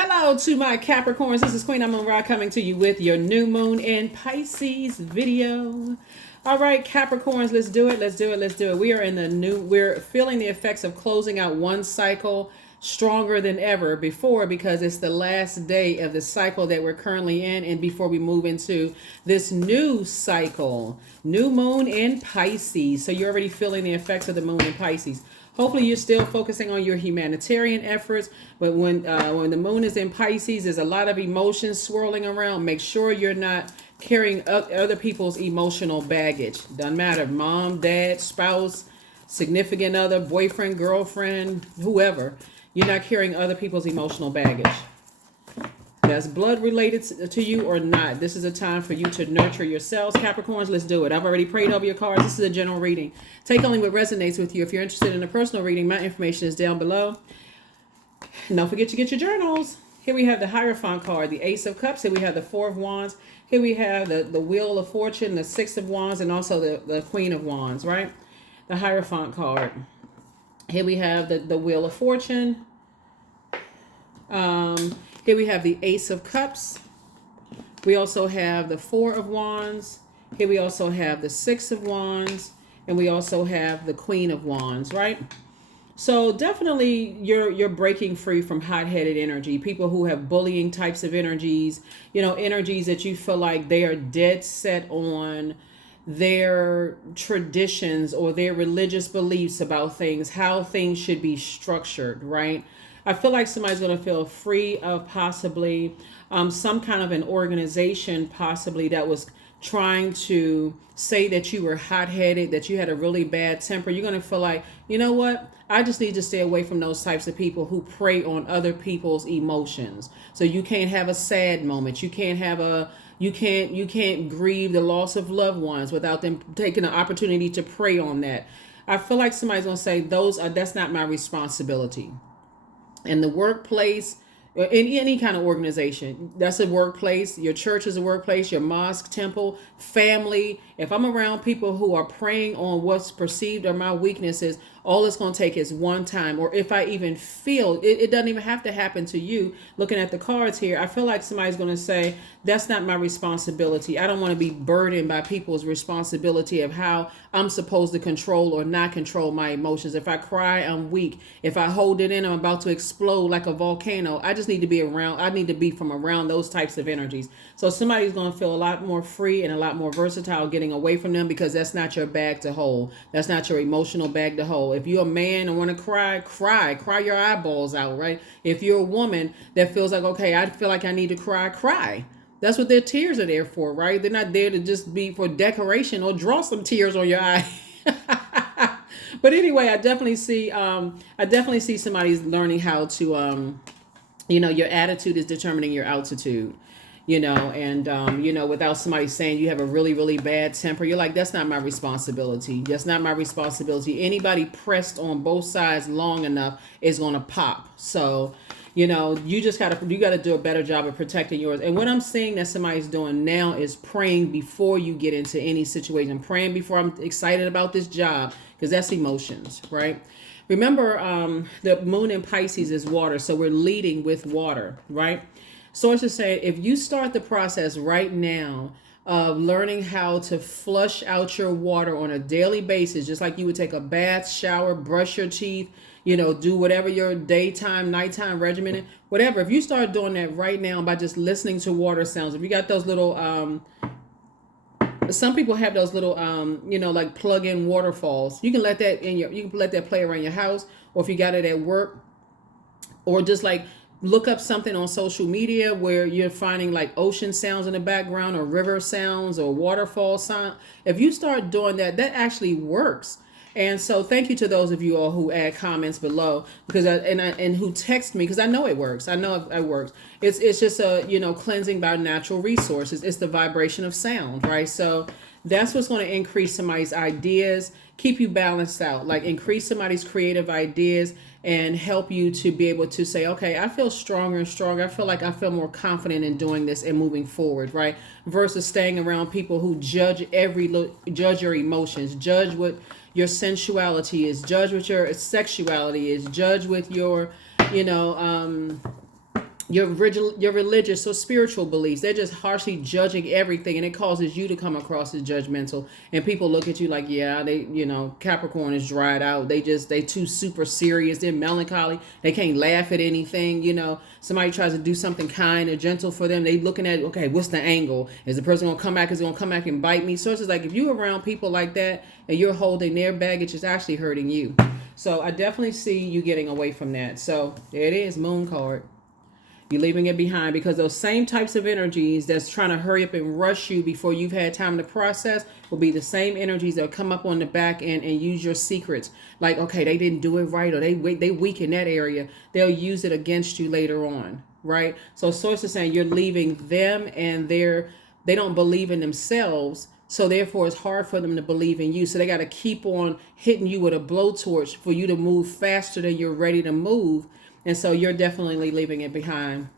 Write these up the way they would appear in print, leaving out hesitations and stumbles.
Hello to my Capricorns. This is Queen Amun Ra coming to you with your new moon in Pisces video. All right, Capricorns, let's do it. Let's do it. Let's do it. We are in the new, we're feeling the effects of closing out one cycle stronger than ever before because it's the last day of the cycle that we're currently in and before we move into this new cycle. New moon in Pisces. So you're already feeling the effects of the moon in Pisces. Hopefully you're still focusing on your humanitarian efforts, but when the moon is in Pisces, there's a lot of emotions swirling around. Make sure you're not carrying other people's emotional baggage. Doesn't matter, mom, dad, spouse, significant other, boyfriend, girlfriend, whoever. You're not carrying other people's emotional baggage. That's blood related to you or not. This is a time for you to nurture yourselves. Capricorns, let's do it. I've already prayed over your cards. This is a general reading. Take only what resonates with you. If you're interested in a personal reading, my information is down below. And don't forget to get your journals. Here we have the Hierophant card, the Ace of Cups. Here we have the Four of Wands. Here we have the Wheel of Fortune, the Six of Wands, and also the Queen of Wands, right? The Hierophant card. Here we have the Wheel of Fortune. Here we have the Ace of Cups. We also have the Four of Wands. Here we also have the Six of Wands. And we also have the Queen of Wands, right? So definitely you're breaking free from hot-headed energy. People who have bullying types of energies, you know, energies that you feel like they are dead set on their traditions or their religious beliefs about things, how things should be structured, right? I feel like somebody's going to feel free of possibly some kind of an organization possibly that was trying to say that you were hot-headed, that you had a really bad temper. You're going to feel like, you know what? I just need to stay away from those types of people who prey on other people's emotions. So you can't have a sad moment. You can't have you can't grieve the loss of loved ones without them taking the opportunity to prey on that. I feel like somebody's going to say that's not my responsibility. In the workplace, in any kind of organization, that's a workplace. Your church is a workplace, your mosque, temple, family. If I'm around people who are preying on what's perceived are my weaknesses, all it's going to take is one time. Or if I even feel, it doesn't even have to happen to you. Looking at the cards here, I feel like somebody's going to say, that's not my responsibility. I don't want to be burdened by people's responsibility of how I'm supposed to control or not control my emotions. If I cry, I'm weak. If I hold it in, I'm about to explode like a volcano. I just need to be around. I need to be from around those types of energies. So somebody's going to feel a lot more free and a lot more versatile getting away from them because that's not your bag to hold. That's not your emotional bag to hold. If you're a man and want to cry your eyeballs out, right? If you're a woman that feels like, okay, I feel like I need to cry. That's what their tears are there for, right? They're not there to just be for decoration or draw some tears on your eye. But anyway, I definitely see somebody's learning how to, your attitude is determining your altitude, and without somebody saying you have a really, really bad temper, you're like, that's not my responsibility. That's not my responsibility. Anybody pressed on both sides long enough is going to pop. So, you gotta do a better job of protecting yours. And what I'm seeing that somebody's doing now is praying before you get into any situation. Praying before I'm excited about this job, because that's emotions, right? Remember, the moon in Pisces is water, so we're leading with water, right? Sources say if you start the process right now of learning how to flush out your water on a daily basis, just like you would take a bath, shower, brush your teeth, do whatever your daytime, nighttime regimen is, whatever. If you start doing that right now by just listening to water sounds, if you got those little, some people have those little, like plug-in waterfalls. You can let that you can let that play around your house, or if you got it at work, or just like look up something on social media where you're finding like ocean sounds in the background or river sounds or waterfall sound. If you start doing that, that actually works. And so thank you to those of you all who add comments below, because and who text me, because I know it works. I know it works. It's just cleansing by natural resources. It's the vibration of sound, right? So that's what's going to increase somebody's ideas, keep you balanced out, like increase somebody's creative ideas and help you to be able to say, okay, I feel stronger and stronger. I feel like I feel more confident in doing this and moving forward, right? Versus staying around people who judge your emotions, judge what your sensuality is, judge what your sexuality is, judge with your, your religious or spiritual beliefs. They're just harshly judging everything, and it causes you to come across as judgmental. And people look at you like, yeah, they, Capricorn is dried out. They too super serious. They're melancholy. They can't laugh at anything. Somebody tries to do something kind or gentle for them, they looking at, okay, what's the angle? Is the person gonna come back? Is it gonna come back and bite me? So it's just like, if you're around people like that and you're holding their baggage, it's actually hurting you. So I definitely see you getting away from that. So there it is, Moon card. You're leaving it behind, because those same types of energies that's trying to hurry up and rush you before you've had time to process will be the same energies that will come up on the back end and use your secrets. Like, okay, they didn't do it right, or they weak in that area. They'll use it against you later on, right? So Source is saying you're leaving them, and they don't believe in themselves. So therefore, it's hard for them to believe in you. So they got to keep on hitting you with a blowtorch for you to move faster than you're ready to move. And so you're definitely leaving it behind.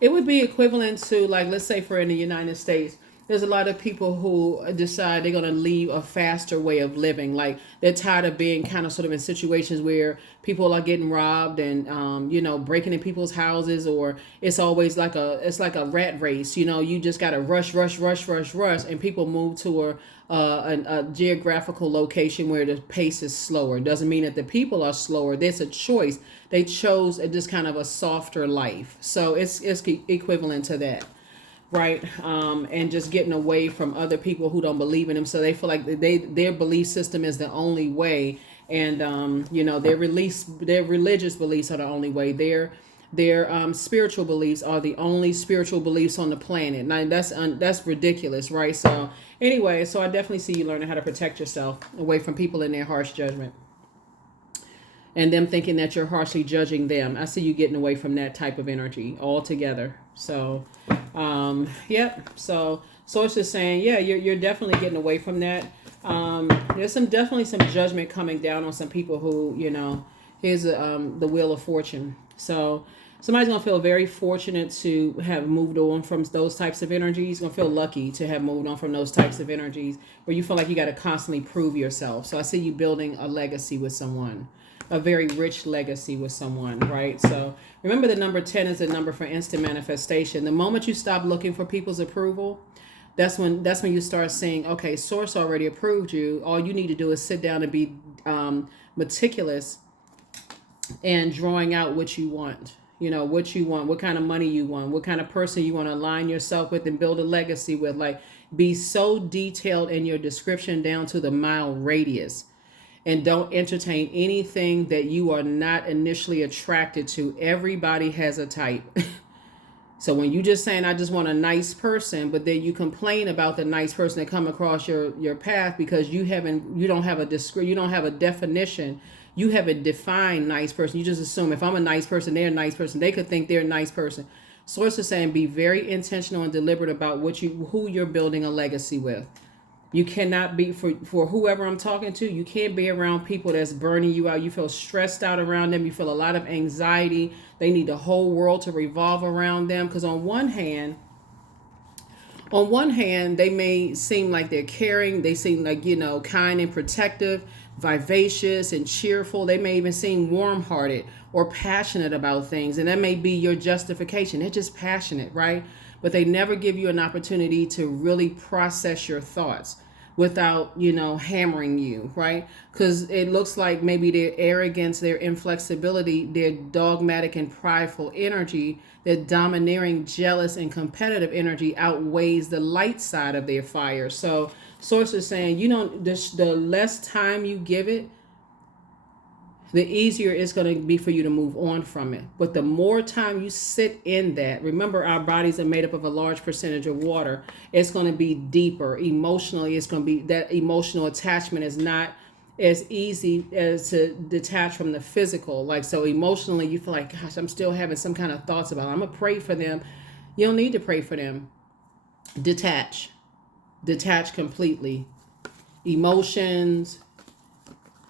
It would be equivalent to, like, let's say in the United States, there's a lot of people who decide they're going to leave a faster way of living. Like, they're tired of being kind of sort of in situations where people are getting robbed and, breaking in people's houses, or it's always like a rat race. You just got to rush. And people move to a geographical location where the pace is slower. It doesn't mean that the people are slower. There's a choice. They chose just kind of a softer life. So it's equivalent to that. Right. And just getting away from other people who don't believe in them. So they feel like their belief system is the only way. And, their religious beliefs are the only way. Their spiritual beliefs are the only spiritual beliefs on the planet. Now, that's ridiculous, right? So anyway, so I definitely see you learning how to protect yourself away from people in their harsh judgment and them thinking that you're harshly judging them. I see you getting away from that type of energy altogether. So, So it's just saying, yeah, you're definitely getting away from that. There's definitely some judgment coming down on some people who, here's the Wheel of Fortune. So somebody's going to feel very fortunate to have moved on from those types of energies. Going to feel lucky to have moved on from those types of energies where you feel like you got to constantly prove yourself. So I see you building a legacy with someone, a very rich legacy with someone, right? So remember, the number 10 is the number for instant manifestation. The moment you stop looking for people's approval, that's when you start saying, okay, Source already approved you. All you need to do is sit down and be meticulous and drawing out what you want. What you want, what kind of money you want, what kind of person you want to align yourself with and build a legacy with. Like, be so detailed in your description down to the mile radius. And don't entertain anything that you are not initially attracted to. Everybody has a type. So when you just saying, I just want a nice person, but then you complain about the nice person that come across your path because you don't have a definition. You haven't defined nice person. You just assume if I'm a nice person, they're a nice person. They could think they're a nice person. Source is saying, be very intentional and deliberate about who you're building a legacy with. You cannot be, for whoever I'm talking to, you can't be around people that's burning you out. You feel stressed out around them. You feel a lot of anxiety. They need the whole world to revolve around them. Because on one hand, they may seem like they're caring. They seem like, kind and protective, vivacious and cheerful. They may even seem warm-hearted or passionate about things. And that may be your justification. They're just passionate, right? But they never give you an opportunity to really process your thoughts without, hammering you, right? Because it looks like maybe their arrogance, their inflexibility, their dogmatic and prideful energy, their domineering, jealous, and competitive energy outweighs the light side of their fire. So Source is saying, the less time you give it, the easier it's going to be for you to move on from it. But the more time you sit in that, remember, our bodies are made up of a large percentage of water. It's going to be deeper. Emotionally, it's going to be, that emotional attachment is not as easy as to detach from the physical. Like, so emotionally, you feel like, gosh, I'm still having some kind of thoughts about it. I'm going to pray for them. You don't need to pray for them. Detach completely. Emotions,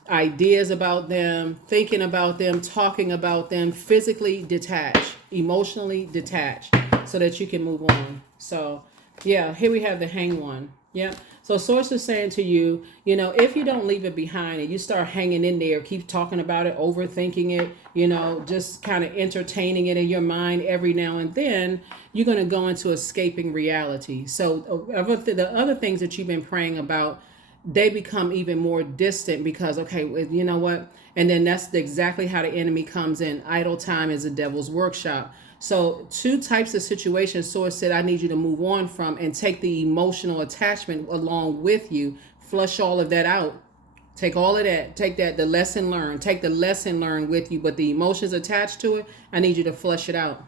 ideas about them, thinking about them, talking about them, physically detach, emotionally detach, so that you can move on. So yeah, here we have the Hanged One. Yeah. So So source is saying to you, if you don't leave it behind and you start hanging in there, keep talking about it, overthinking it, just kind of entertaining it in your mind every now and then, you're going to go into escaping reality. So the other things that you've been praying about, they become even more distant because, okay, you know what? And then that's exactly how the enemy comes in. Idle time is a devil's workshop. So two types of situations source said I need you to move on from and take the emotional attachment along with you. Flush all of that out. Take all of that. Take that, the lesson learned. Take the lesson learned with you, but the emotions attached to it, I need you to flush it out.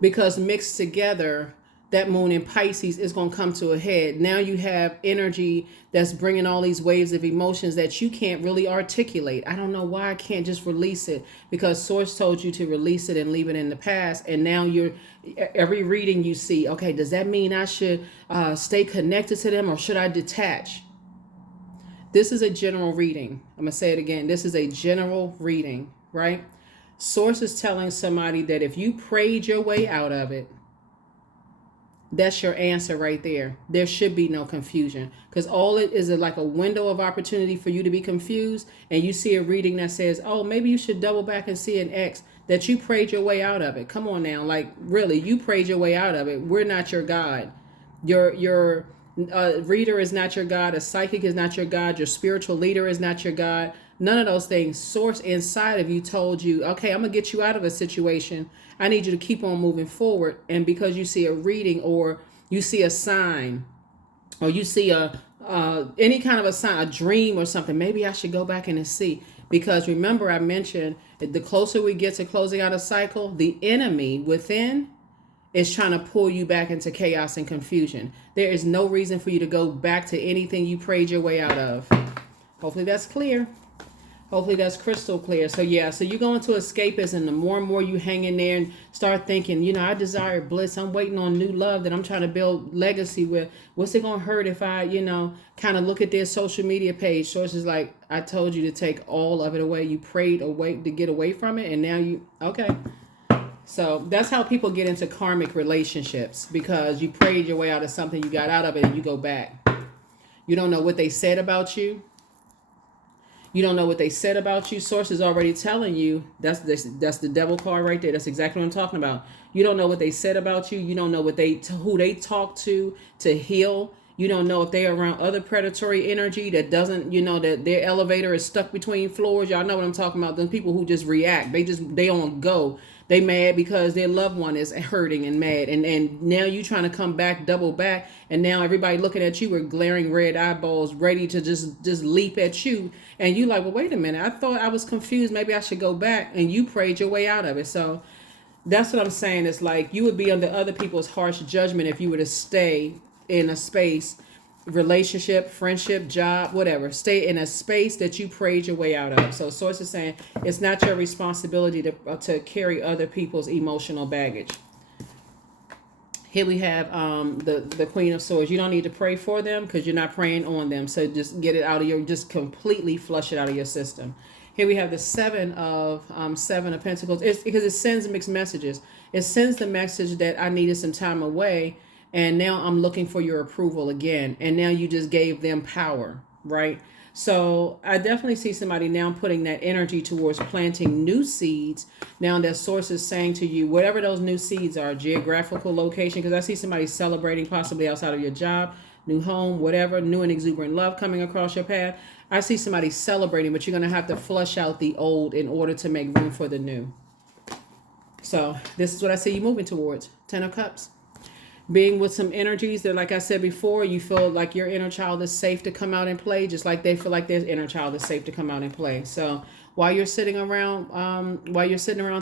Because mixed together, that moon in Pisces is going to come to a head. Now you have energy that's bringing all these waves of emotions that you can't really articulate. I don't know why I can't just release it, because source told you to release it and leave it in the past. And now every reading you see, okay, does that mean I should stay connected to them or should I detach? This is a general reading. I'm going to say it again. This is a general reading, right? Source is telling somebody that if you prayed your way out of it, that's your answer right there. There should be no confusion, because all it is like a window of opportunity for you to be confused, and you see a reading that says, oh, maybe you should double back and see an X, that you prayed your way out of it. Come on now. Like, really, you prayed your way out of it. We're not your God. Your reader is not your God. A psychic is not your God. Your spiritual leader is not your God. None of those things. Source inside of you told you, okay, I'm going to get you out of a situation. I need you to keep on moving forward. And because you see a reading or you see a sign or you see any kind of a sign, a dream or something, maybe I should go back and see. Because remember, I mentioned that the closer we get to closing out a cycle, the enemy within is trying to pull you back into chaos and confusion. There is no reason for you to go back to anything you prayed your way out of. Hopefully that's clear. Hopefully that's crystal clear. So yeah, so you go into escapism. The more and more you hang in there and start thinking, I desire bliss. I'm waiting on new love that I'm trying to build legacy with. What's it going to hurt if I, kind of look at their social media page? Sources like, I told you to take all of it away. You prayed away to get away from it. And now okay. So that's how people get into karmic relationships, because you prayed your way out of something, you got out of it, and you go back. You don't know what they said about you. You don't know what they said about you. Source is already telling you. That's the devil card right there. That's exactly what I'm talking about. You don't know what they said about you. You don't know who they talk to heal. You don't know if they're around other predatory energy that doesn't, that their elevator is stuck between floors. Y'all know what I'm talking about. Those people who just react. They on go. They mad because their loved one is hurting and mad. And now you trying to come back, double back. And now everybody looking at you with glaring red eyeballs, ready to just leap at you. And you like, well, wait a minute. I thought I was confused. Maybe I should go back. And you prayed your way out of it. So that's what I'm saying. It's like you would be under other people's harsh judgment if you were to stay in a space, relationship, friendship, job, whatever. Stay in a space that you prayed your way out of. So source is saying it's not your responsibility to carry other people's emotional baggage. Here we have the Queen of Swords. You don't need to pray for them because you're not praying on them. So just get it out of just completely flush it out of your system. Here we have the Seven of Pentacles. It's because it sends mixed messages. It sends the message that I needed some time away, and now I'm looking for your approval again. And now you just gave them power, right? So I definitely see somebody now putting that energy towards planting new seeds. Now that source is saying to you, whatever those new seeds are, geographical location, because I see somebody celebrating possibly outside of your job, new home, whatever, new and exuberant love coming across your path. I see somebody celebrating, but you're going to have to flush out the old in order to make room for the new. So this is what I see you moving towards. 10 of Cups. Being with some energies that, like I said before, you feel like your inner child is safe to come out and play, just like they feel like their inner child is safe to come out and play. So while you're sitting around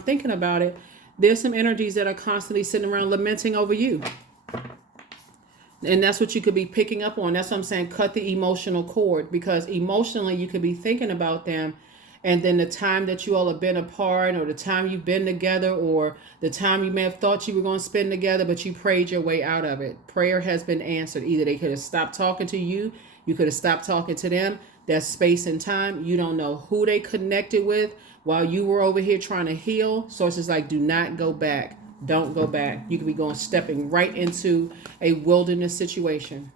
thinking about it, there's some energies that are constantly sitting around lamenting over you. And that's what you could be picking up on. That's what I'm saying. Cut the emotional cord, because emotionally you could be thinking about them. And then the time that you all have been apart, or the time you've been together, or the time you may have thought you were going to spend together, but you prayed your way out of it. Prayer has been answered. Either they could have stopped talking to you. You could have stopped talking to them. That's space and time. You don't know who they connected with while you were over here trying to heal. Sources like, do not go back. Don't go back. You could be stepping right into a wilderness situation.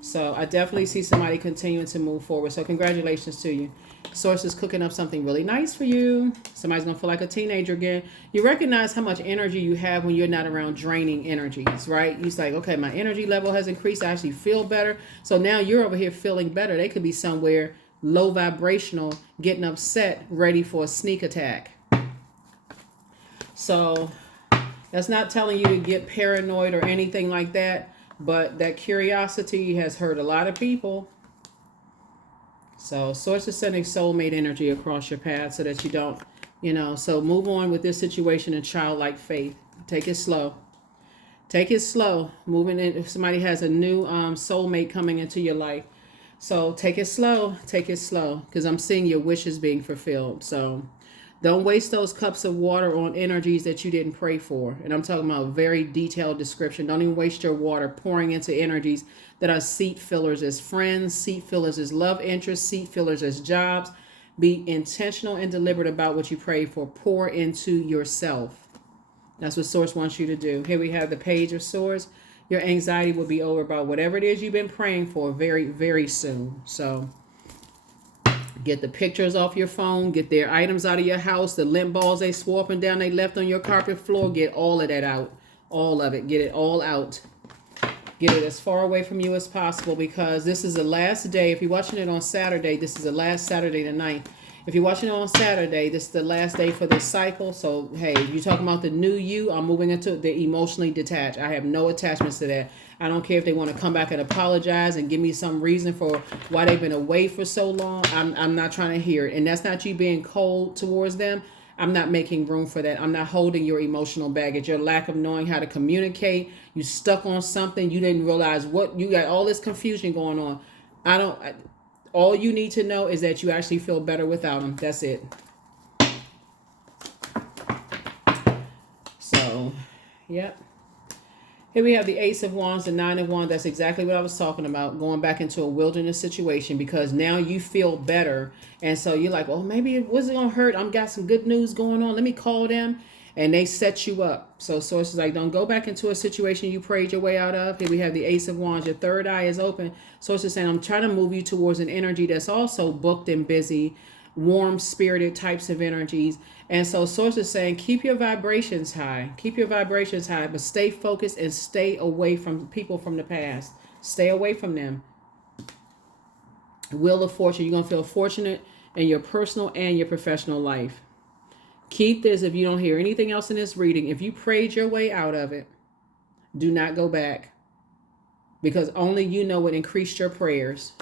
So I definitely see somebody continuing to move forward. So congratulations to you. Source is cooking up something really nice for you. Somebody's going to feel like a teenager again. You recognize how much energy you have when you're not around draining energies, right? You're like, okay, my energy level has increased. I actually feel better. So now you're over here feeling better. They could be somewhere low vibrational, getting upset, ready for a sneak attack. So that's not telling you to get paranoid or anything like that. But that curiosity has hurt a lot of people. So source is sending soulmate energy across your path so that you don't, so move on with this situation in childlike faith. Take it slow. Take it slow. Moving in, if somebody has a new soulmate coming into your life. So take it slow. Take it slow. Because I'm seeing your wishes being fulfilled. So don't waste those cups of water on energies that you didn't pray for. And I'm talking about a very detailed description. Don't even waste your water pouring into energies that are seat fillers as friends, seat fillers as love interests, seat fillers as jobs. Be intentional and deliberate about what you pray for. Pour into yourself. That's what Source wants you to do. Here we have the Page of Swords. Your anxiety will be over about whatever it is you've been praying for very, very soon. So get the pictures off your phone. Get their items out of your house. The lint balls they swore up and down they left on your carpet floor. Get all of that out. All of it. Get it all out. Get it as far away from you as possible because this is the last day. If you're watching it on Saturday, this is the last Saturday tonight. If you're watching it on Saturday, this is the last day for this cycle. So, hey, you're talking about the new you. I'm moving into the emotionally detached. I have no attachments to that. I don't care if they want to come back and apologize and give me some reason for why they've been away for so long. I'm not trying to hear it. And that's not you being cold towards them. I'm not making room for that. I'm not holding your emotional baggage, your lack of knowing how to communicate. You stuck on something. You didn't realize what you got, all this confusion going on. All you need to know is that you actually feel better without them. That's it. So, yep. Here we have the Ace of Wands, the Nine of Wands. That's exactly what I was talking about. Going back into a wilderness situation because now you feel better. And so you're like, oh, maybe it wasn't going to hurt. I've got some good news going on. Let me call them. And they set you up. So Source is like, don't go back into a situation you prayed your way out of. Here we have the Ace of Wands. Your third eye is open. Source is saying, I'm trying to move you towards an energy that's also booked and busy, warm-spirited types of energies. And so Source is saying, keep your vibrations high. Keep your vibrations high, but stay focused and stay away from people from the past. Stay away from them. Wheel of Fortune. You're going to feel fortunate in your personal and your professional life. Keep this if you don't hear anything else in this reading. If you prayed your way out of it, do not go back. Because only you know what increased your prayers.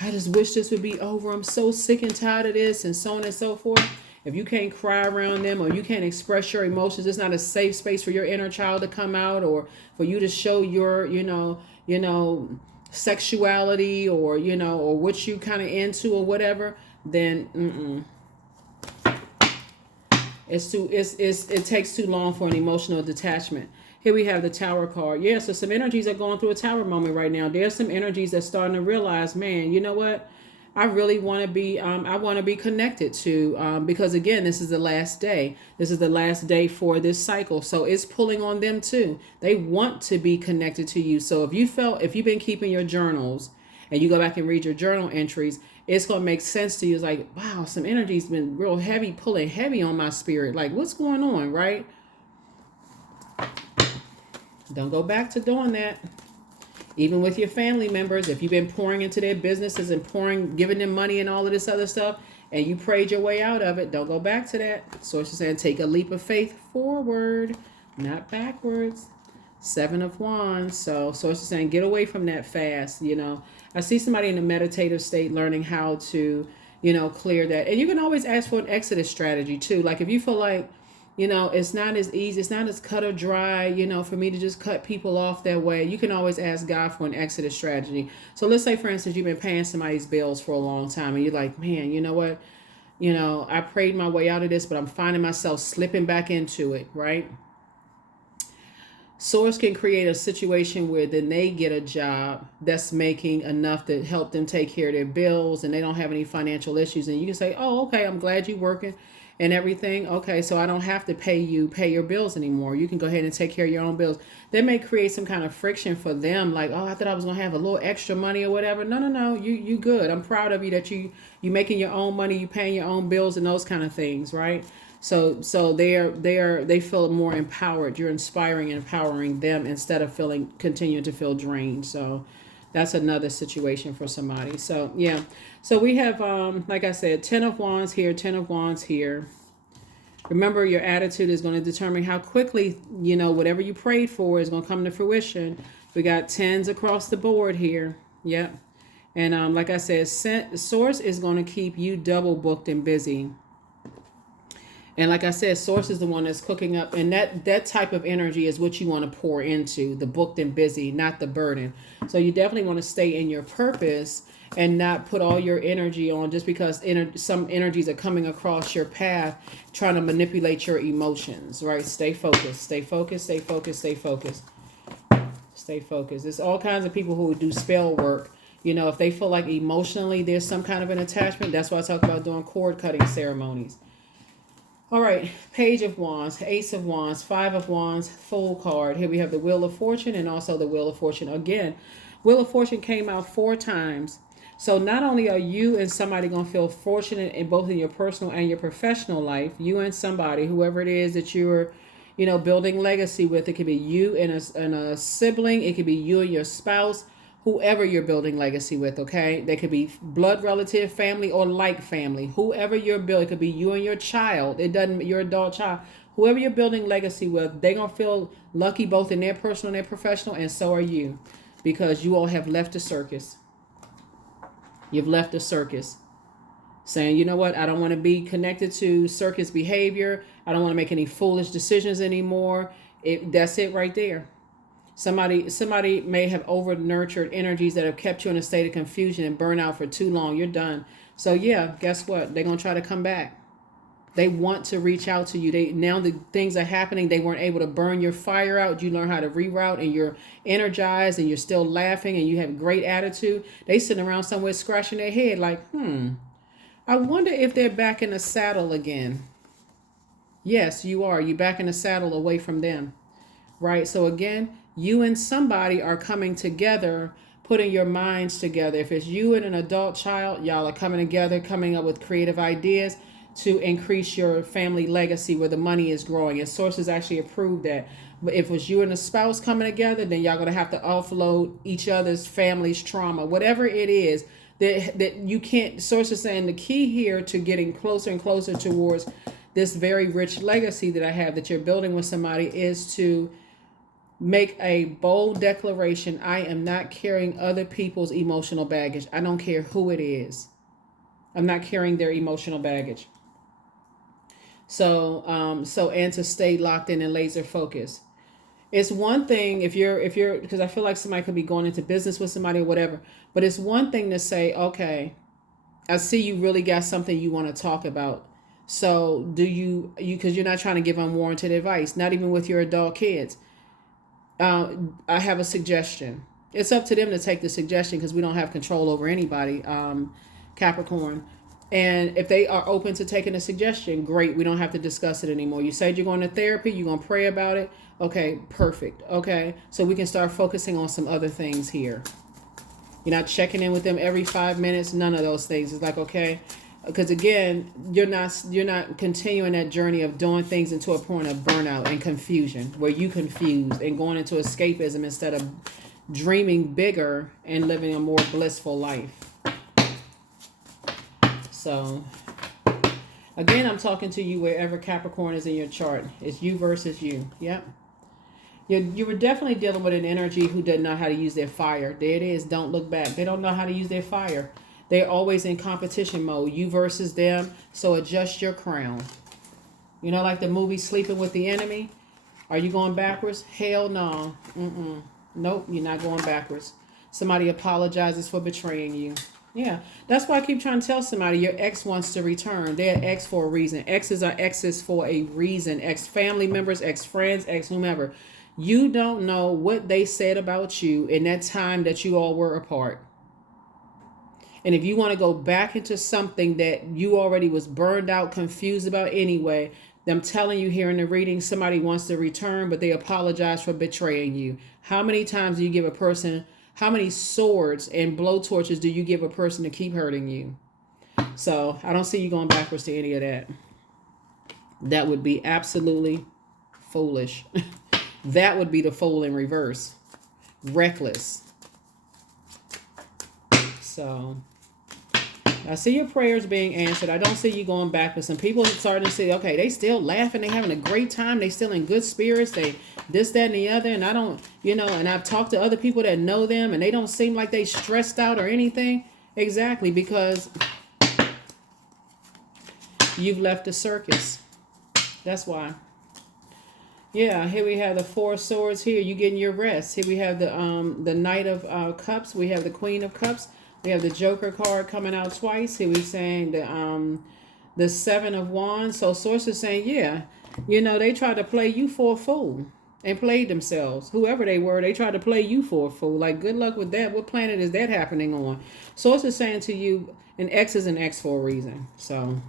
I just wish this would be over. I'm so sick and tired of this and so on and so forth. If you can't cry around them or you can't express your emotions, it's not a safe space for your inner child to come out or for you to show your, sexuality or, or what you kind of into or whatever, then it takes too long for an emotional detachment. Here we have the Tower card. Yeah, so some energies are going through a tower moment right now. There's some energies that's starting to realize, man, you know what? I really want to be, I want to be connected to, because again, this is the last day. This is the last day for this cycle. So it's pulling on them too. They want to be connected to you. So if you've been keeping your journals and you go back and read your journal entries, it's going to make sense to you. It's like, wow, some energy's been real heavy, pulling heavy on my spirit. Like, what's going on, right? Don't go back to doing that. Even with your family members, if you've been pouring into their businesses and giving them money and all of this other stuff, and you prayed your way out of it, don't go back to that. Source is saying take a leap of faith forward, not backwards. Seven of Wands. So Source is saying get away from that fast. I see somebody in a meditative state learning how to, clear that. And you can always ask for an exodus strategy too. Like if you feel like, it's not as easy, it's not as cut or dry, for me to just cut people off that way. You can always ask God for an exodus strategy. So let's say, for instance, you've been paying somebody's bills for a long time and you're like, man, you know what? I prayed my way out of this, but I'm finding myself slipping back into it, right? Source can create a situation where then they get a job that's making enough to help them take care of their bills and they don't have any financial issues. And you can say, oh, okay, I'm glad you're working. and everything. Okay, so I don't have to pay your bills anymore. You can go ahead and take care of your own bills. That may create some kind of friction for them, like, oh, I thought I was gonna have a little extra money or whatever. No, no, no, you good. I'm proud of you that you making your own money, you paying your own bills and those kind of things, right? So they feel more empowered. You're inspiring and empowering them instead of continuing to feel drained. So that's another situation for somebody. So yeah. So we have like I said, 10 of Wands here, 10 of Wands here. Remember, your attitude is going to determine how quickly, whatever you prayed for is going to come to fruition. We got tens across the board here. Yep. And like I said, Source is going to keep you double booked and busy. And like I said, Source is the one that's cooking up. And that type of energy is what you want to pour into, the booked and busy, not the burden. So you definitely want to stay in your purpose and not put all your energy on just because some energies are coming across your path trying to manipulate your emotions, right? Stay focused, stay focused, stay focused, stay focused. Stay focused. There's all kinds of people who do spell work. If they feel like emotionally there's some kind of an attachment, that's why I talk about doing cord cutting ceremonies. All right, Page of Wands, Ace of Wands, Five of Wands, Fool card. Here we have the Wheel of Fortune and also the Wheel of Fortune. Again, Wheel of Fortune came out 4 times. So not only are you and somebody going to feel fortunate in both in your personal and your professional life, you and somebody, whoever it is that you're, building legacy with. It could be you and a sibling. It could be you and your spouse, whoever you're building legacy with, okay? They could be blood relative, family, or like family. Whoever you're building, it could be you and your child. It doesn't, your adult child. Whoever you're building legacy with, they're going to feel lucky both in their personal and their professional, and so are you, because you all have left the circus. You've left the circus. Saying, you know what, I don't want to be connected to circus behavior. I don't want to make any foolish decisions anymore. That's it right there. Somebody may have over-nurtured energies that have kept you in a state of confusion and burnout for too long. You're done. So yeah, guess what? They're going to try to come back. They want to reach out to you. Now the things are happening. They weren't able to burn your fire out. You learn how to reroute and you're energized and you're still laughing and you have great attitude. They sitting around somewhere scratching their head like, I wonder if they're back in the saddle again. Yes, you are. You're back in the saddle away from them. Right? So again, you and somebody are coming together, putting your minds together. If it's you and an adult child, y'all are coming together, coming up with creative ideas to increase your family legacy where the money is growing. And sources actually approved that. But if it was you and a spouse coming together, then y'all going to have to offload each other's family's trauma. Whatever it is that you can't, sources saying the key here to getting closer and closer towards this very rich legacy that I have that you're building with somebody is to make a bold declaration. I am not carrying other people's emotional baggage. I don't care who it is. I'm not carrying their emotional baggage. So and to stay locked in and laser focused. It's one thing if you're because I feel like somebody could be going into business with somebody or whatever, but it's one thing to say, okay, I see you really got something you want to talk about. So do you because you're not trying to give unwarranted advice, not even with your adult kids. I have a suggestion. It's up to them to take the suggestion because we don't have control over anybody, Capricorn. And if they are open to taking a suggestion, great. We don't have to discuss it anymore. You said you're going to therapy. You're going to pray about it. Okay, perfect. Okay, so we can start focusing on some other things here. You're not checking in with them every 5 minutes. None of those things. It's like, okay, because again, you're not continuing that journey of doing things into a point of burnout and confusion where you confused and going into escapism instead of dreaming bigger and living a more blissful life. So again, I'm talking to you wherever Capricorn is in your chart. It's you versus you. Yep. You were definitely dealing with an energy who doesn't know how to use their fire. There it is. Don't look back. They don't know how to use their fire. They're always in competition mode. You versus them. So adjust your crown. You know, like the movie Sleeping with the Enemy. Are you going backwards? Hell no. Nope, you're not going backwards. Somebody apologizes for betraying you. Yeah, that's why I keep trying to tell somebody your ex wants to return. They're ex for a reason. Exes are exes for a reason. Ex family members, ex friends, ex whomever. You don't know what they said about you in that time that you all were apart. And if you want to go back into something that you already was burned out, confused about anyway, I'm telling you here in the reading, somebody wants to return, but they apologize for betraying you. How many times do you give a person, how many swords and blowtorches do you give a person to keep hurting you? So I don't see you going backwards to any of that. That would be absolutely foolish. That would be the fool in reverse. Reckless. So I see your prayers being answered. I don't see you going backwards. Some people are starting to say, okay, they still laughing. They having a great time. They still in good spirits. They this, that, and the other. And I don't, and I've talked to other people that know them and they don't seem like they stressed out or anything. Exactly, because you've left the circus. That's why. Yeah, here we have the Four of Swords. Here, you getting your rest. Here we have the Knight of Cups. We have the Queen of Cups. We have the Joker card coming out twice. Here we're saying the Seven of Wands. So Source is saying, yeah, they tried to play you for a fool and played themselves. Whoever they were, they tried to play you for a fool. Like, good luck with that. What planet is that happening on? Source is saying to you, an X is an X for a reason. So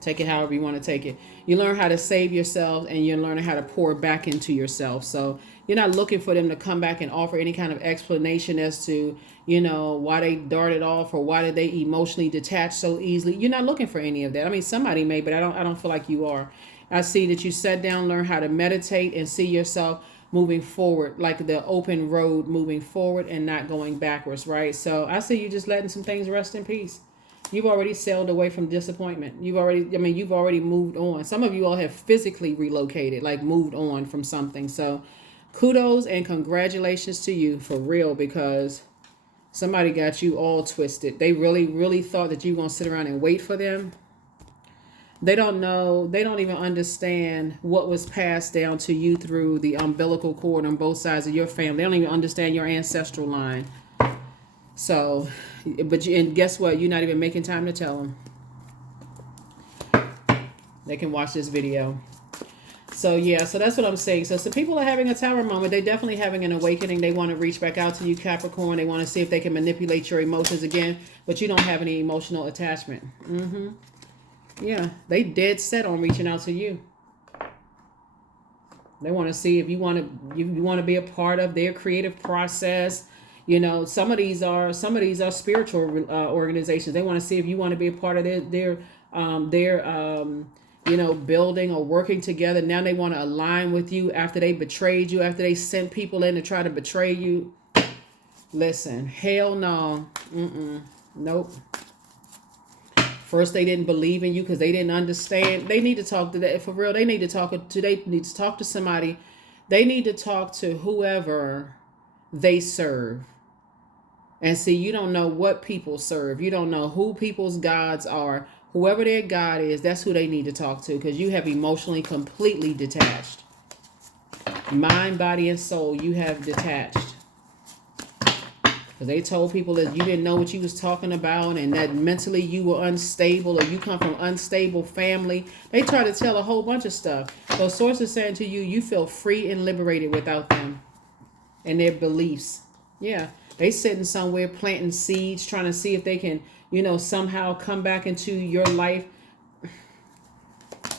take it however you want to take it. You learn how to save yourself and you're learning how to pour back into yourself. So you're not looking for them to come back and offer any kind of explanation as to, why they darted off or why did they emotionally detach so easily. You're not looking for any of that. I mean, somebody may, but I don't feel like you are. I see that you sat down, learn how to meditate and see yourself moving forward, like the open road, moving forward and not going backwards, right? So I see you just letting some things rest in peace. You've already sailed away from disappointment. You've already moved on. Some of you all have physically relocated, like moved on from something. So kudos and congratulations to you for real, because somebody got you all twisted. They really, really thought that you were going to sit around and wait for them. They don't know. They don't even understand what was passed down to you through the umbilical cord on both sides of your family. They don't even understand your ancestral line. So, and guess what? You're not even making time to tell them. They can watch this video. So, yeah, so that's what I'm saying. So, some people are having a tower moment. They're definitely having an awakening. They want to reach back out to you, Capricorn. They want to see if they can manipulate your emotions again, but you don't have any emotional attachment. Yeah, they dead set on reaching out to you. They want to see if you want to be a part of their creative process. Some of these are spiritual organizations. They want to see if you want to be a part of their building or working together. Now they want to align with you after they betrayed you, after they sent people in to try to betray you. Listen, hell no. Nope. First, they didn't believe in you because they didn't understand. They need to talk to that for real. They need to talk to somebody. They need to talk to whoever they serve. And see, you don't know what people serve. You don't know who people's gods are. Whoever their God is, that's who they need to talk to, because you have emotionally completely detached. Mind, body, and soul, you have detached. Because they told people that you didn't know what you was talking about and that mentally you were unstable or you come from unstable family. They try to tell a whole bunch of stuff. So Source is saying to you, you feel free and liberated without them and their beliefs. Yeah. They sitting somewhere planting seeds, trying to see if they can, somehow come back into your life.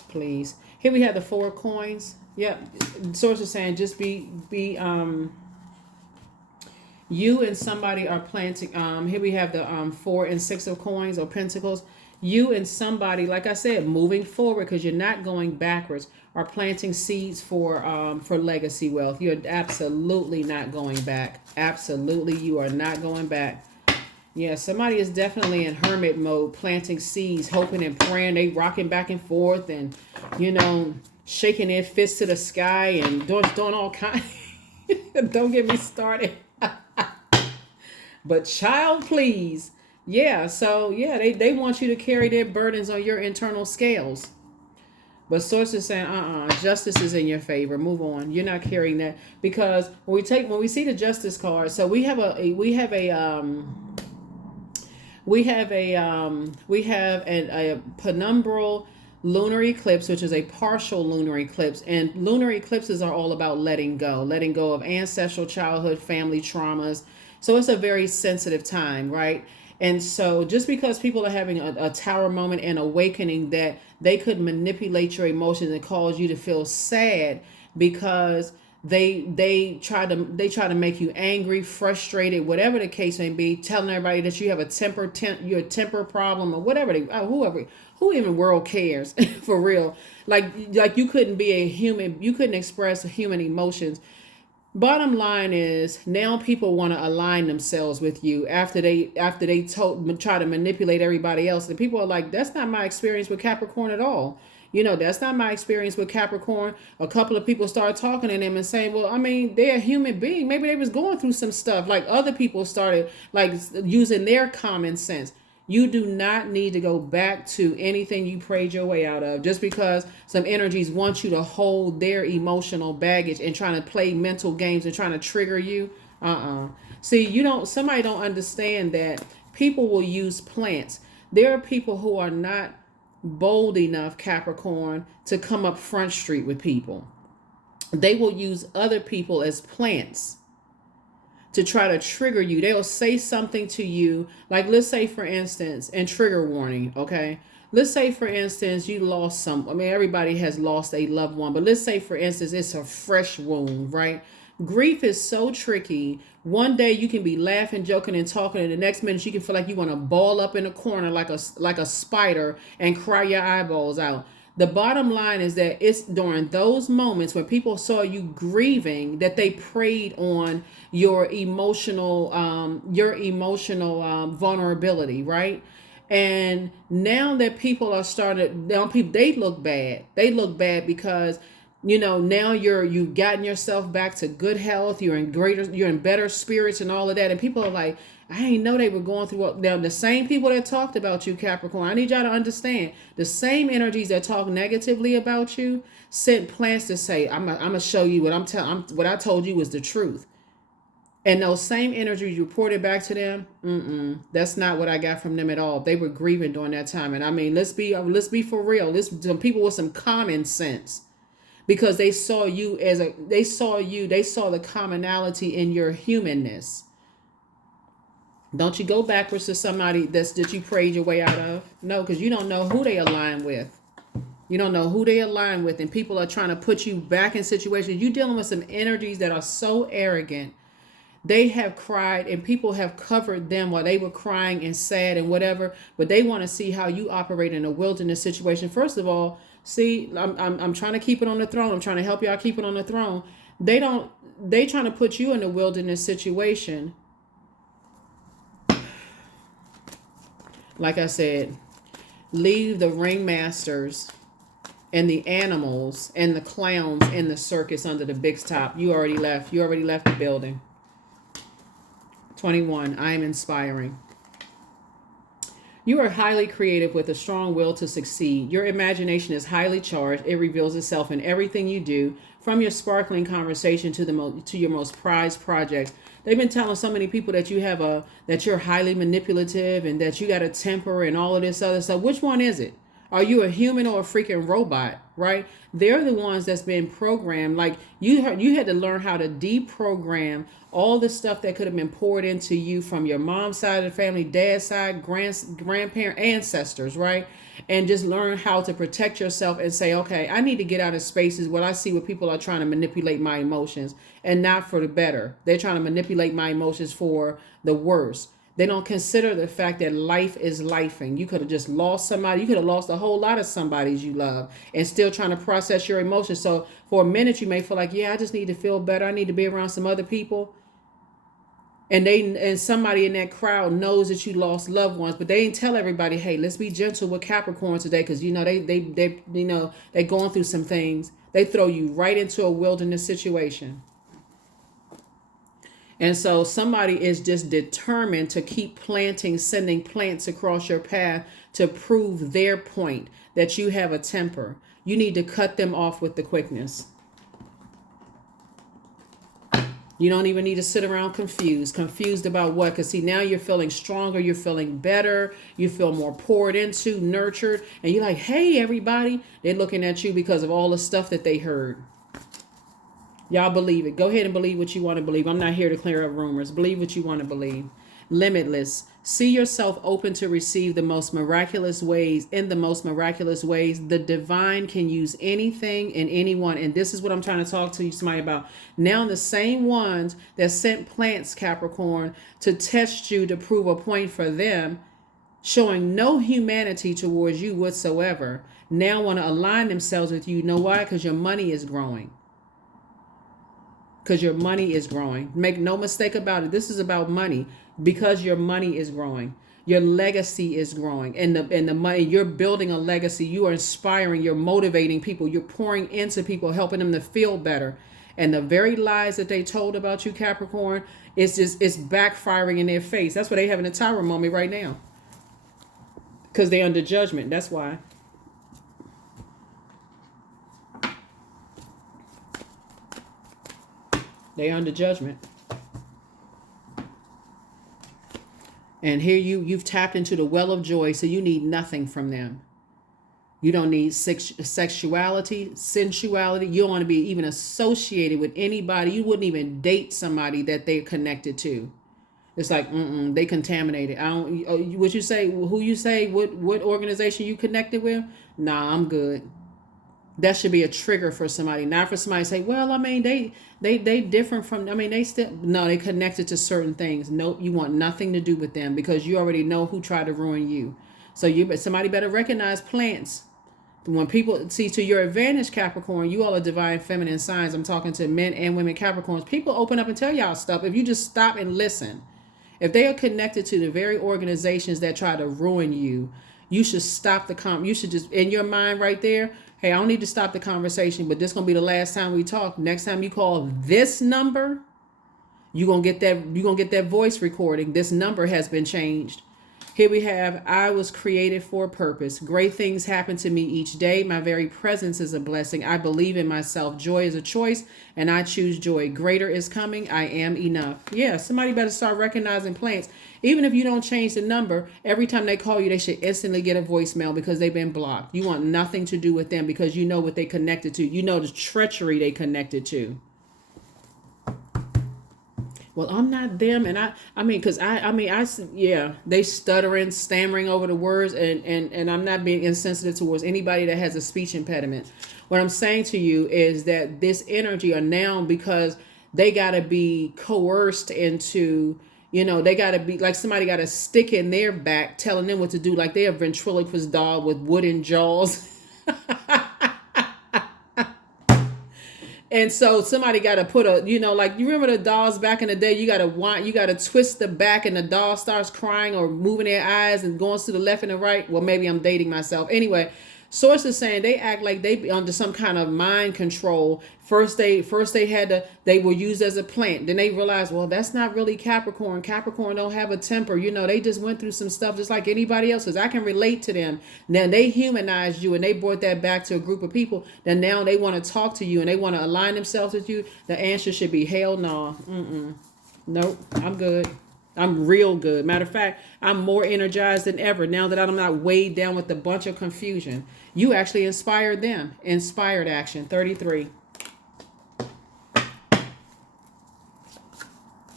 Please. Here we have the Four of Coins. Yep. Source is saying just be you and somebody are planting. Here we have the 4 and 6 of coins or pentacles. You and somebody, like I said, moving forward, because you're not going backwards, are planting seeds for legacy wealth. You're absolutely not going back. Absolutely, you are not going back. Yeah, somebody is definitely in hermit mode, planting seeds, hoping and praying. They rocking back and forth and, shaking their fists to the sky and doing all kinds. Don't get me started. But child, please. Yeah, so yeah, they want you to carry their burdens on your internal scales. But Source is saying, justice is in your favor. Move on. You're not carrying that, because when we see the Justice card, so we have a penumbral lunar eclipse, which is a partial lunar eclipse, and lunar eclipses are all about letting go of ancestral, childhood, family traumas. So it's a very sensitive time, right? And so just because people are having a tower moment and awakening that they could manipulate your emotions and cause you to feel sad because they try to make you angry, frustrated, whatever the case may be, telling everybody that you have you're a temper problem or whatever who even world cares for real. Like you couldn't be a human, you couldn't express human emotions. Bottom line is now people want to align themselves with you after they try to manipulate everybody else. And people are like, that's not my experience with Capricorn at all. That's not my experience with Capricorn. A couple of people start talking to them and saying, well, I mean, they're a human being. Maybe they was going through some stuff. Like other people started like using their common sense. You do not need to go back to anything you prayed your way out of just because some energies want you to hold their emotional baggage and trying to play mental games and trying to trigger you. See, somebody don't understand that people will use plants. There are people who are not bold enough, Capricorn, to come up Front Street with people. They will use other people as plants to try to trigger you. They'll say something to you, like let's say for instance, and trigger warning, okay? Let's say for instance, you lost everybody has lost a loved one, but let's say for instance, it's a fresh wound, right? Grief is so tricky. One day you can be laughing, joking, and talking, and the next minute you can feel like you want to ball up in a corner like a spider and cry your eyeballs out. The bottom line is that it's during those moments when people saw you grieving that they preyed on your emotional vulnerability, right? And now that people are they look bad. They look bad because now you've gotten yourself back to good health. You're in better spirits and all of that. And people are like, I didn't know they were going through. Now, the same people that talked about you, Capricorn, I need y'all to understand, the same energies that talk negatively about you sent plants to say, I'm going to show you what I told you was the truth. And those same energies reported back to them, that's not what I got from them at all. They were grieving during that time. And I mean, let's be for real. Some people with some common sense, because they saw they saw the commonality in your humanness. Don't you go backwards to somebody that you prayed your way out of. No, because you don't know who they align with. You don't know who they align with, and people are trying to put you back in situations. You're dealing with some energies that are so arrogant. They have cried and people have covered them while they were crying and sad and whatever, but they want to see how you operate in a wilderness situation. First of all, see, I'm trying to keep it on the throne. I'm trying to help y'all keep it on the throne. They trying to put you in a wilderness situation. Like I said, leave the ringmasters and the animals and the clowns in the circus under the big top. You already left. You already left the building. 21. I am inspiring. You are highly creative with a strong will to succeed. Your imagination is highly charged. It reveals itself in everything you do, from your sparkling conversation to your most prized projects. They've been telling so many people that that you're highly manipulative and that you got a temper and all of this other stuff. Which one is it? Are you a human or a freaking robot, right? They're the ones that's been programmed. Like you had to learn how to deprogram all the stuff that could have been poured into you from your mom's side of the family, dad's side, grandparent, ancestors, right? And just learn how to protect yourself and say, okay, I need to get out of spaces where I see where people are trying to manipulate my emotions, and not for the better. They're trying to manipulate my emotions for the worse. They don't consider the fact that life is lifing. You could have just lost somebody. You could have lost a whole lot of somebody's you love and still trying to process your emotions. So for a minute, you may feel like, yeah, I just need to feel better. I need to be around some other people. And somebody in that crowd knows that you lost loved ones, but they didn't tell everybody, hey, let's be gentle with Capricorn today, because they're going through some things. They throw you right into a wilderness situation. And so somebody is just determined to keep sending plants across your path to prove their point that you have a temper. You need to cut them off with the quickness. You don't even need to sit around confused about what, because see, now you're feeling stronger, you're feeling better, you feel more poured into, nurtured, and you're like, hey, everybody. They're looking at you because of all the stuff that they heard. Y'all believe it. Go ahead and believe what you want to believe. I'm not here to clear up rumors. Believe what you want to believe. Limitless. See yourself open to receive the most miraculous ways. In the most miraculous ways, the divine can use anything and anyone. And this is what I'm trying to talk to you, somebody, about. Now, the same ones that sent plants, Capricorn, to test you to prove a point for them, showing no humanity towards you whatsoever, now want to align themselves with you. You know why? Because your money is growing. Because your money is growing. Make no mistake about it. This is about money. Because your money is growing, your legacy is growing, and the money, you're building a legacy. You are inspiring, you're motivating people, you're pouring into people, helping them to feel better. And the very lies that they told about you, Capricorn, it's backfiring in their face. That's why they having a tower moment right now. Because they're under judgment. That's why. They're under judgment. And here you've tapped into the well of joy, so you need nothing from them. You don't need sexuality, sensuality. You don't want to be even associated with anybody. You wouldn't even date somebody that they're connected to. It's like, they contaminated. I don't. What you say? Who you say? What organization you connected with? Nah, I'm good. That should be a trigger for somebody, not for somebody to say, well, I mean, they different from, I mean, they still, no, they connected to certain things. Nope, you want nothing to do with them because you already know who tried to ruin you. So somebody better recognize plants. When people see to your advantage, Capricorn, you all are divine feminine signs. I'm talking to men and women Capricorns. People open up and tell y'all stuff if you just stop and listen. If they are connected to the very organizations that try to ruin you, you should stop you should just, in your mind right there, hey, I don't need to stop the conversation, but this is going to be the last time we talk. Next time you call this number, you're going to get that voice recording. This number has been changed. Here we have, I was created for a purpose. Great things happen to me each day. My very presence is a blessing. I believe in myself. Joy is a choice, and I choose joy. Greater is coming. I am enough. Yeah, somebody better start recognizing plants. Even if you don't change the number, every time they call you, they should instantly get a voicemail because they've been blocked. You want nothing to do with them because you know what they connected to. You know the treachery they connected to. Well, I'm not them. And they stuttering, stammering over the words, and I'm not being insensitive towards anybody that has a speech impediment. What I'm saying to you is that this energy are now, because they got to be coerced into, they got to be like somebody got a stick in their back telling them what to do, like they a ventriloquist doll with wooden jaws. And so somebody got to put like you remember the dolls back in the day, you got to twist the back and the doll starts crying or moving their eyes and going to the left and the right. Well, maybe I'm dating myself. Anyway, sources saying they act like they be under some kind of mind control. First they were used as a plant. Then they realized, well, that's not really Capricorn. Capricorn don't have a temper. They just went through some stuff just like anybody else, because I can relate to them. Then they humanized you and they brought that back to a group of people. Then now they want to talk to you and they want to align themselves with you. The answer should be hell no. Nope, I'm good. I'm real good. Matter of fact, I'm more energized than ever now that I'm not weighed down with a bunch of confusion. You actually inspired them. Inspired action, 33.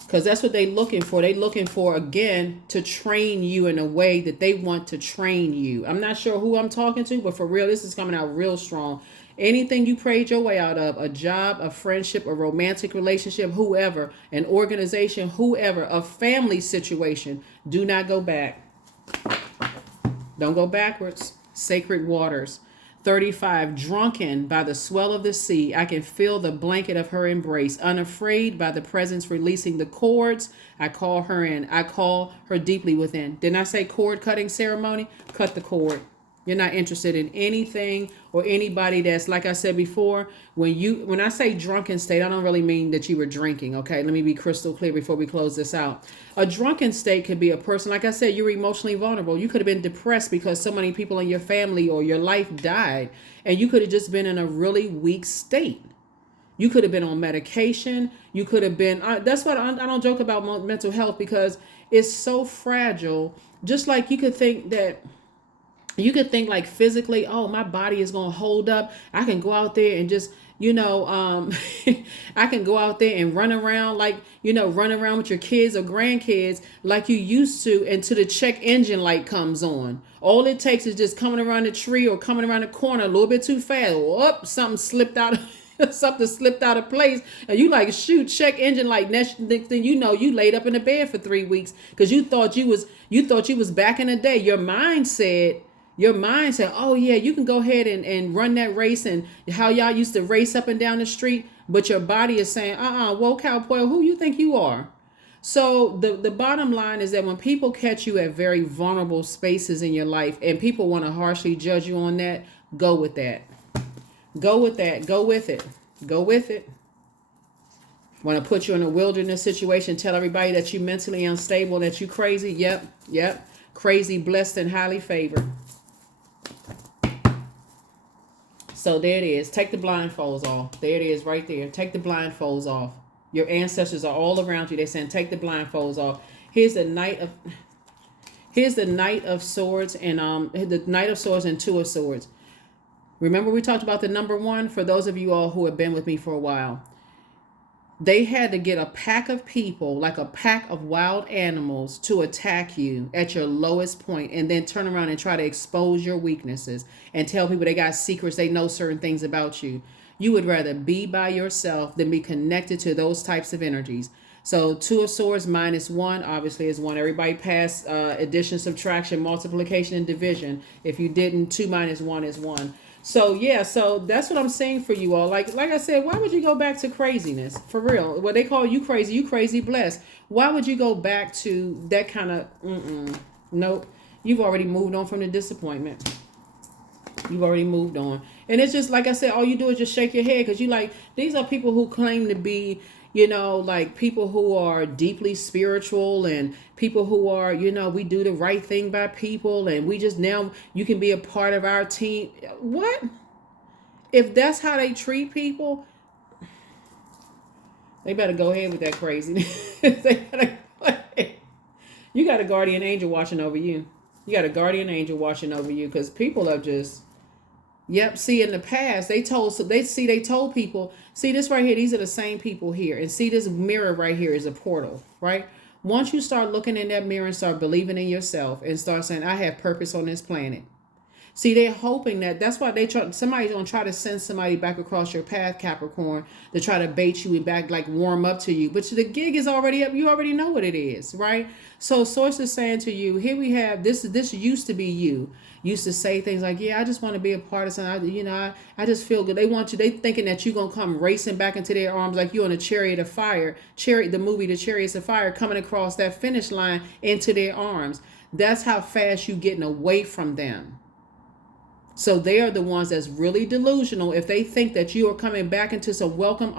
Because that's what they're looking for. They're looking for, again, to train you in a way that they want to train you. I'm not sure who I'm talking to, but for real, this is coming out real strong. Anything you prayed your way out of, a job, a friendship, a romantic relationship, whoever, an organization, whoever, a family situation, do not go back. Don't go backwards. Sacred waters. 35, drunken by the swell of the sea, I can feel the blanket of her embrace. Unafraid by the presence releasing the cords, I call her in. I call her deeply within. Didn't I say cord cutting ceremony? Cut the cord. You're not interested in anything or anybody that's, like I said before, when I say drunken state, I don't really mean that you were drinking, okay? Let me be crystal clear before we close this out. A drunken state could be a person, like I said, you're emotionally vulnerable. You could have been depressed because so many people in your family or your life died, and you could have just been in a really weak state. You could have been on medication. You could have been, that's what I don't joke about mental health, because it's so fragile. Just like you could think that, You could think like physically, oh, my body is going to hold up. I can go out there and just, I can go out there and run around like, run around with your kids or grandkids like you used to until the check engine light comes on. All it takes is just coming around the tree or coming around the corner a little bit too fast. Whoop, something slipped out. Something slipped out of place, and you like, shoot, check engine light. Next thing you know, you laid up in the bed for 3 weeks because you thought you was back in the day. Your mind said, oh yeah, you can go ahead and run that race and how y'all used to race up and down the street. But your body is saying, whoa, cowboy, who you think you are? So the bottom line is that when people catch you at very vulnerable spaces in your life and people want to harshly judge you on that, go with that. Go with that. Go with it. Go with it. Want to put you in a wilderness situation, tell everybody that you're mentally unstable, that you crazy. Yep. Crazy, blessed, and highly favored. So there it is. Take the blindfolds off. There it is right there. Take the blindfolds off. Your ancestors are all around you. They're saying take the blindfolds off. Here's the Knight of Swords and the Knight of Swords and Two of Swords. Remember we talked about the number 1? For those of you all who have been with me for a while. They had to get a pack of people, like a pack of wild animals, to attack you at your lowest point and then turn around and try to expose your weaknesses and tell people they got secrets, they know certain things about you. You would rather be by yourself than be connected to those types of energies. So 2 of Swords -1 obviously is 1. Everybody passed addition, subtraction, multiplication, and division. If you didn't, 2 minus 1 is 1. So yeah, so that's what I'm saying for you all. Like I said, why would you go back to craziness? For real. What they call you crazy blessed. Why would you go back to that kind of nope. You've already moved on from the disappointment. You've already moved on. And it's just like I said, all you do is just shake your head because you like, these are people who claim to be, like people who are deeply spiritual and people who are, we do the right thing by people and we just now you can be a part of our team. What? If that's how they treat people, they better go ahead with that craziness. You got a guardian angel watching over you. You got a guardian angel watching over you because people are just, yep. See, in the past, they told people, see this right here, these are the same people here. And see this mirror right here is a portal, right? Once you start looking in that mirror and start believing in yourself and start saying, I have purpose on this planet. See, they're hoping that's why somebody's going to try to send somebody back across your path, Capricorn, to try to bait you and back, like warm up to you. But the gig is already up. You already know what it is, right? So Source is saying to you, here we have, this used to be you. Used to say things like, yeah, I just want to be a part of something. I just feel good. They thinking that you're going to come racing back into their arms like you're on a chariot of fire, the movie, The Chariots of Fire, coming across that finish line into their arms. That's how fast you're getting away from them. So they are the ones that's really delusional. If they think that you are coming back into some welcome,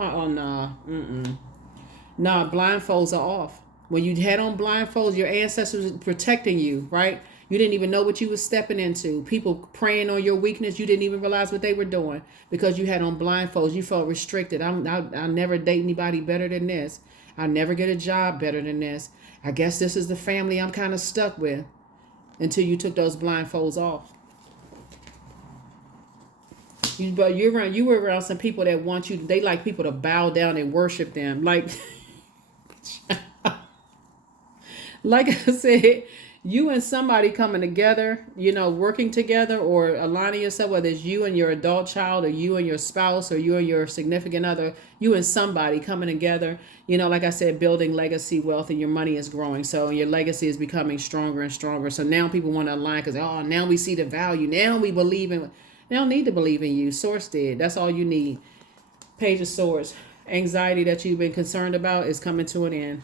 nah, blindfolds are off. When you had on blindfolds, your ancestors were protecting you, right? You didn't even know what you were stepping into. People preying on your weakness, you didn't even realize what they were doing because you had on blindfolds. You felt restricted. I'll never date anybody better than this. I'll never get a job better than this. I guess this is the family I'm kind of stuck with until you took those blindfolds off. You were around some people that want you. They like people to bow down and worship them. Like I said, you and somebody coming together, working together or aligning yourself, whether it's you and your adult child or you and your spouse or you and your significant other, you and somebody coming together, like I said, building legacy wealth and your money is growing. So your legacy is becoming stronger and stronger. So now people want to align because, now we see the value. Now we believe in. They don't need to believe in you. Source did. That's all you need. Page of Swords. Anxiety that you've been concerned about is coming to an end.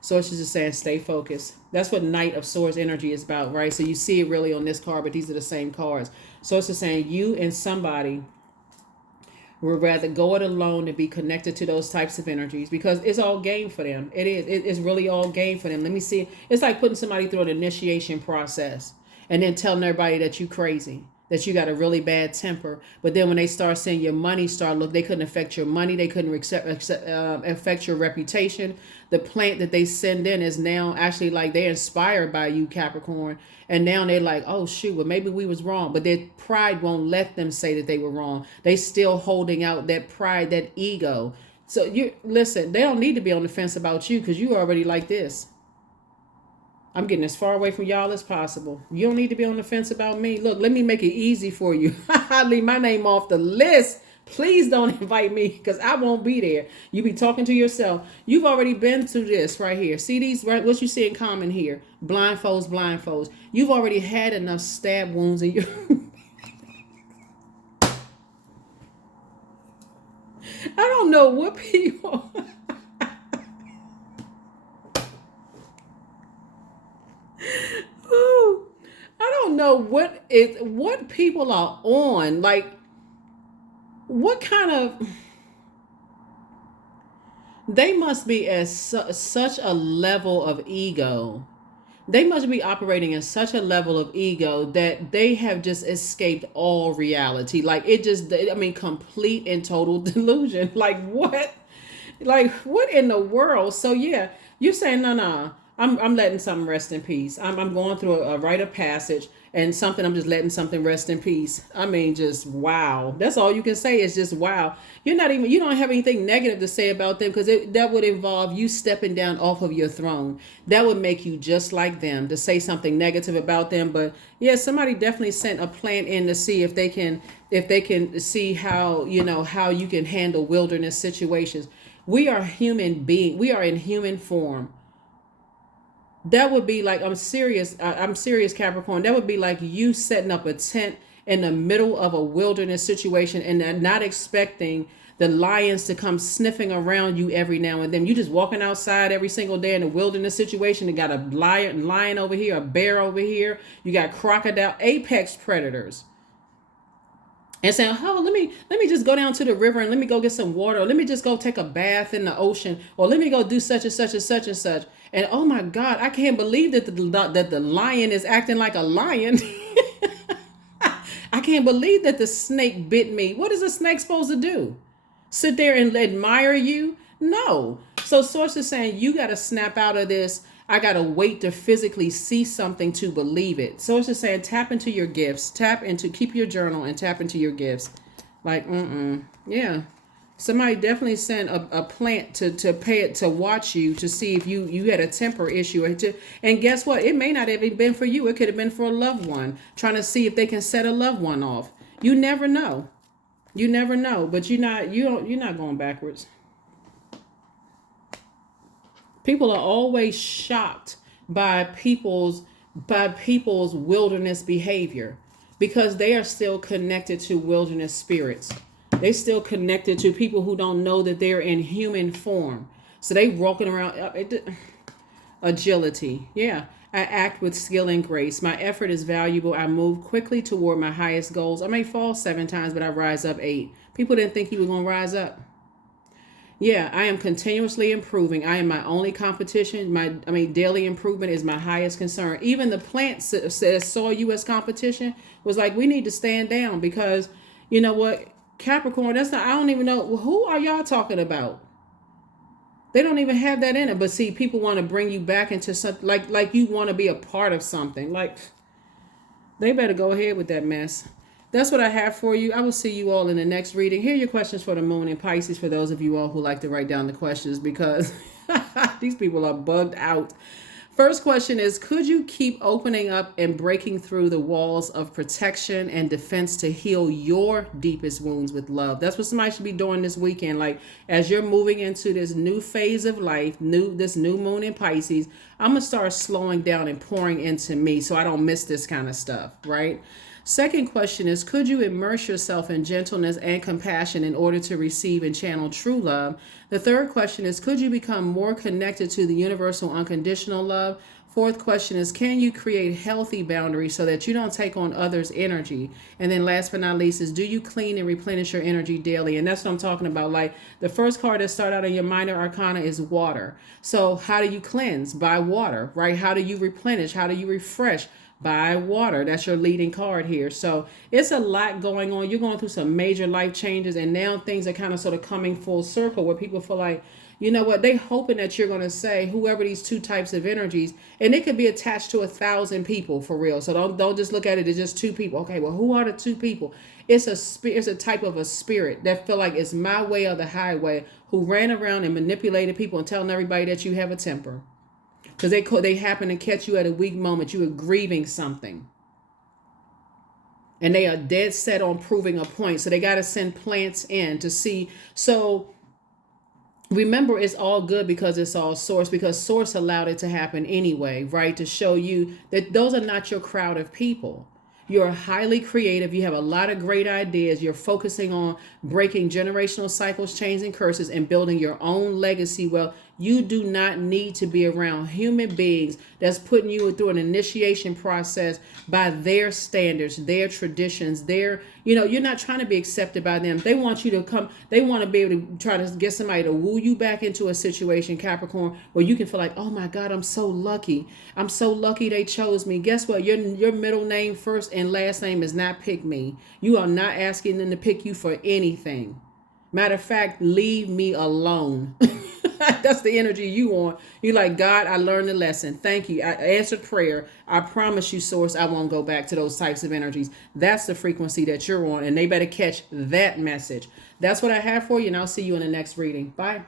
Source is just saying stay focused. That's what Knight of Swords energy is about, right? So you see it really on this card, but these are the same cards. Source is saying you and somebody would rather go it alone than be connected to those types of energies because it's all game for them. It is. It's really all game for them. Let me see. It's like putting somebody through an initiation process and then telling everybody that you crazy. that you got a really bad temper. But then when they start seeing your money start look, they couldn't affect your money. They couldn't affect your reputation. The plant that they send in is now actually like they're inspired by you, Capricorn. And now they're like, oh shoot, well maybe we was wrong. But their pride won't let them say that they were wrong. They still holding out that pride, that ego. So you listen, they don't need to be on the fence about you because you already like this. I'm getting as far away from y'all as possible. You don't need to be on the fence about me. Look, let me make it easy for you. Leave my name off the list. Please don't invite me because I won't be there. You be talking to yourself. You've already been through this right here. See these, right? What you see in common here? Blindfolds, blindfolds. You've already had enough stab wounds in your... I don't know what people... Ooh, I don't know what people are on. Like, what kind of... They must be at such a level of ego. They must be operating in such a level of ego that they have just escaped all reality. Like, it just, I mean, complete and total delusion. Like, what? Like, what in the world? So, yeah, you're saying, no. I'm letting something rest in peace. I'm going through a rite of passage and something. I'm just letting something rest in peace. I mean, just wow. That's all you can say is just wow. You don't have anything negative to say about them because that would involve you stepping down off of your throne. That would make you just like them to say something negative about them. But yeah, somebody definitely sent a plant in to see if they can see how you can handle wilderness situations. We are human beings. We are in human form. That would be like, I'm serious, Capricorn. That would be like you setting up a tent in the middle of a wilderness situation and not expecting the lions to come sniffing around you every now and then. You just walking outside every single day in a wilderness situation. You got a lion over here, a bear over here. You got crocodile, apex predators. And saying, oh, let me just go down to the river and let me go get some water. Or let me just go take a bath in the ocean. Or let me go do such and such and such and such. And oh my God, I can't believe that the lion is acting like a lion. I can't believe that the snake bit me. What is a snake supposed to do? Sit there and admire you? No. So Source is saying you got to snap out of this. I got to wait to physically see something to believe it. So it's just saying, tap into your gifts, keep your journal and tap into your gifts. Like, yeah. Somebody definitely sent a plant to pay it to watch you to see if you had a temper issue. And guess what? It may not have even been for you. It could have been for a loved one, trying to see if they can set a loved one off. You never know. You never know. But you're not going backwards. People are always shocked by people's wilderness behavior because they are still connected to wilderness spirits. They still connected to people who don't know that they're in human form. So they walking around agility. Yeah. I act with skill and grace. My effort is valuable. I move quickly toward my highest goals. I may fall 7 times, but I rise up 8. People didn't think he was going to rise up. Yeah, I am continuously improving. I am my only competition. Daily improvement is my highest concern. Even the plant that saw you as competition was like, we need to stand down because you know what, Capricorn, I don't even know, who are y'all talking about? They don't even have that in it. But see, people want to bring you back into something like you want to be a part of something. Like, they better go ahead with that mess. That's what I have for you. I will see you all in the next reading. Here are your questions for the moon in Pisces for those of you all who like to write down the questions because these people are bugged out. First question is, could you keep opening up and breaking through the walls of protection and defense to heal your deepest wounds with love? That's what somebody should be doing this weekend. Like, as you're moving into this new phase of life, this new moon in Pisces, I'm going to start slowing down and pouring into me so I don't miss this kind of stuff, right? Second question is, could you immerse yourself in gentleness and compassion in order to receive and channel true love? The third question is, could you become more connected to the universal unconditional love? Fourth question is, can you create healthy boundaries so that you don't take on others' energy? And then last but not least is, do you clean and replenish your energy daily? And that's what I'm talking about. Like, the first card that started out in your minor arcana is water. So how do you cleanse? By water, right? How do you replenish? How do you refresh? by water. That's your leading card here. So it's a lot going on. You're going through some major life changes, and now things are kind of sort of coming full circle where people feel like, you know what, they hoping that you're going to say whoever these two types of energies, and it could be attached to 1,000 people for real. So don't just look at it as just two people. Okay, well, who are the two people? It's a type of a spirit that feel like it's my way or the highway, who ran around and manipulated people and telling everybody that you have a temper because they happen to catch you at a weak moment. You are grieving something, and they are dead set on proving a point. So they got to send plants in to see. So remember, it's all good because it's all source, because source allowed it to happen anyway, right? To show you that those are not your crowd of people. You're highly creative. You have a lot of great ideas. You're focusing on breaking generational cycles, chains, and curses, and building your own legacy. Well, you do not need to be around human beings that's putting you through an initiation process by their standards, their traditions, you're not trying to be accepted by them. They want you to come, they want to be able to try to get somebody to woo you back into a situation, Capricorn, where you can feel like, oh my God, I'm so lucky. I'm so lucky they chose me. Guess what? Your middle name, first and last name is not pick me. You are not asking them to pick you for anything. Matter of fact, leave me alone. That's the energy you want. You like, God, I learned the lesson. Thank you. I answered prayer. I promise you, source, I won't go back to those types of energies. That's the frequency that you're on, and they better catch that message. That's what I have for you, and I'll see you in the next reading. Bye.